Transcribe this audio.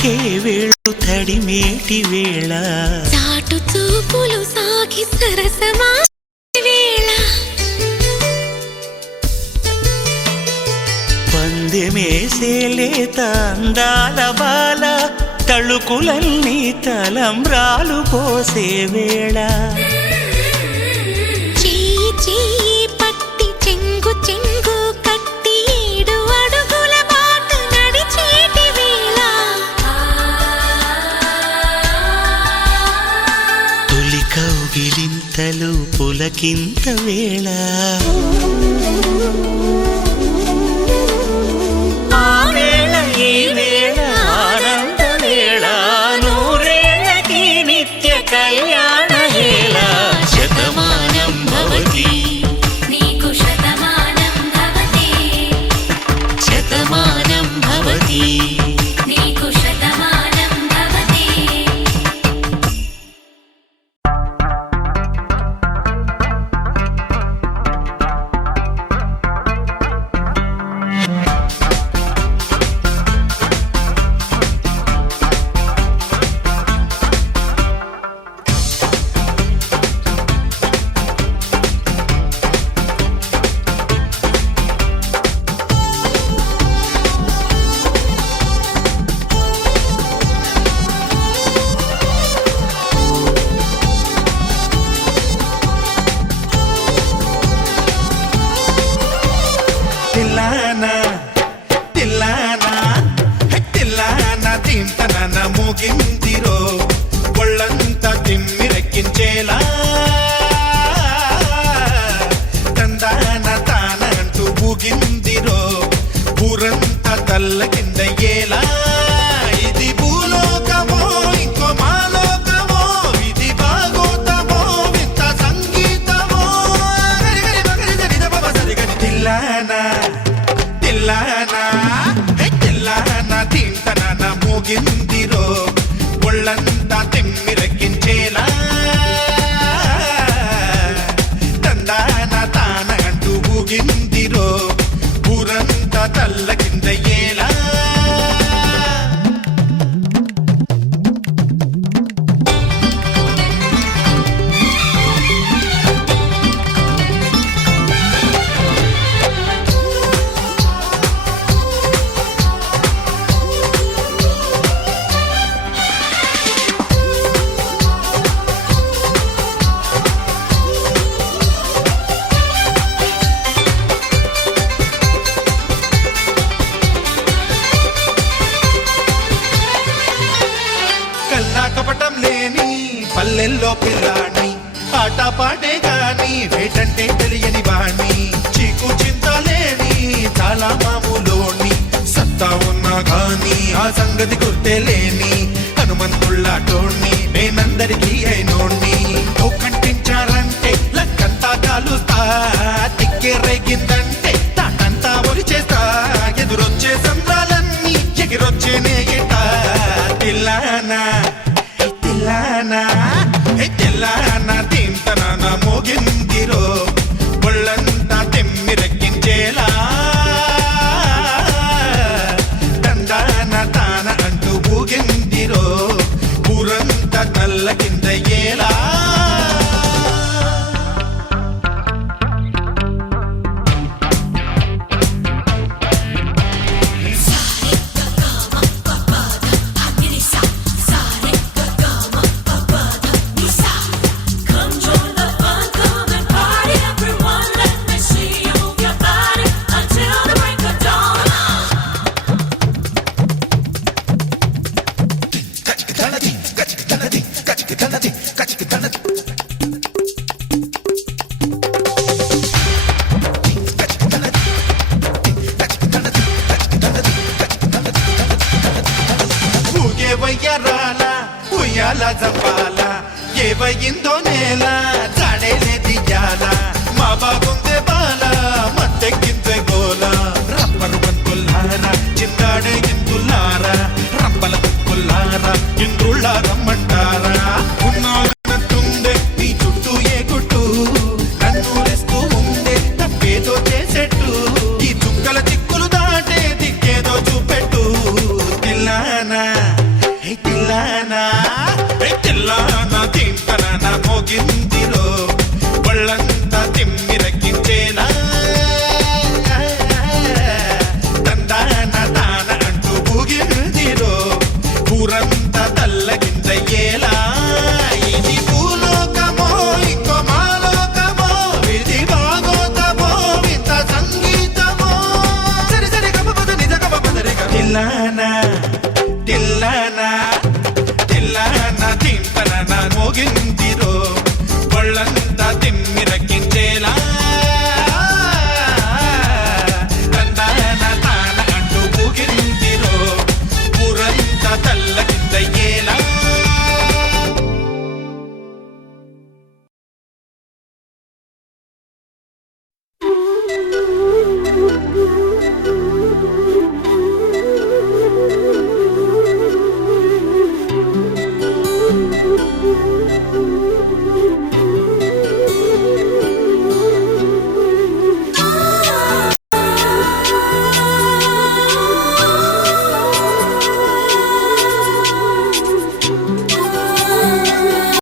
తాకే వేళు తడిమేటి వేళ చాటు చూపులు సాగి సరసమా వేళ పందెమేసేలేత అందాల బాల తళుకులన్నీ తలంబ్రాలు పోసే వేళ చెయ్యి చెయ్యి పట్టి చెంగు చెంగు కట్టి 7 అడుగుల బాట నడిచేటి వేళ తొలి కౌగిలింతలు పులకింత వేళ కళ్యాణ హేళ శతమానం భవతి నీకు శతమానం భవతి శతమానం భవతి నీకు శతమానం భవతి తిల్లానా తిల్లానా తిల్లానా తింటన మోగిందిరో ఒళ్ళంతా తిమ్మిరెక్కించేలా తందాన తానంటూ ఊగిందిరో ఊరంతా తల్ల కిందయ్యేలా ఇది భూలోకమో ఇంకో మాలోకమో ఇది భాగోతమో వింత సంగీతమో తిల్లానా తిల్లానా తిల్లానా తింటన మోగిందిరో ఒళ్ళంతా తిమ్మిరెక్కించేలా తందాన తాన అంటూ ఊగిందిరో ఊరంతా తల్ల కిందయ్యేలా కపటం లేని పల్లెల్లో పిల్లాణి ఆట పాటే గాని వేటంటే తెలియని వాణ్ణి చీకు చింత లేని చాలా మామూలోని సత్తా ఉన్నా గాని ఆ సంగతి గుర్తే లేని హనుమంతుళ్ళ టోణ్ణి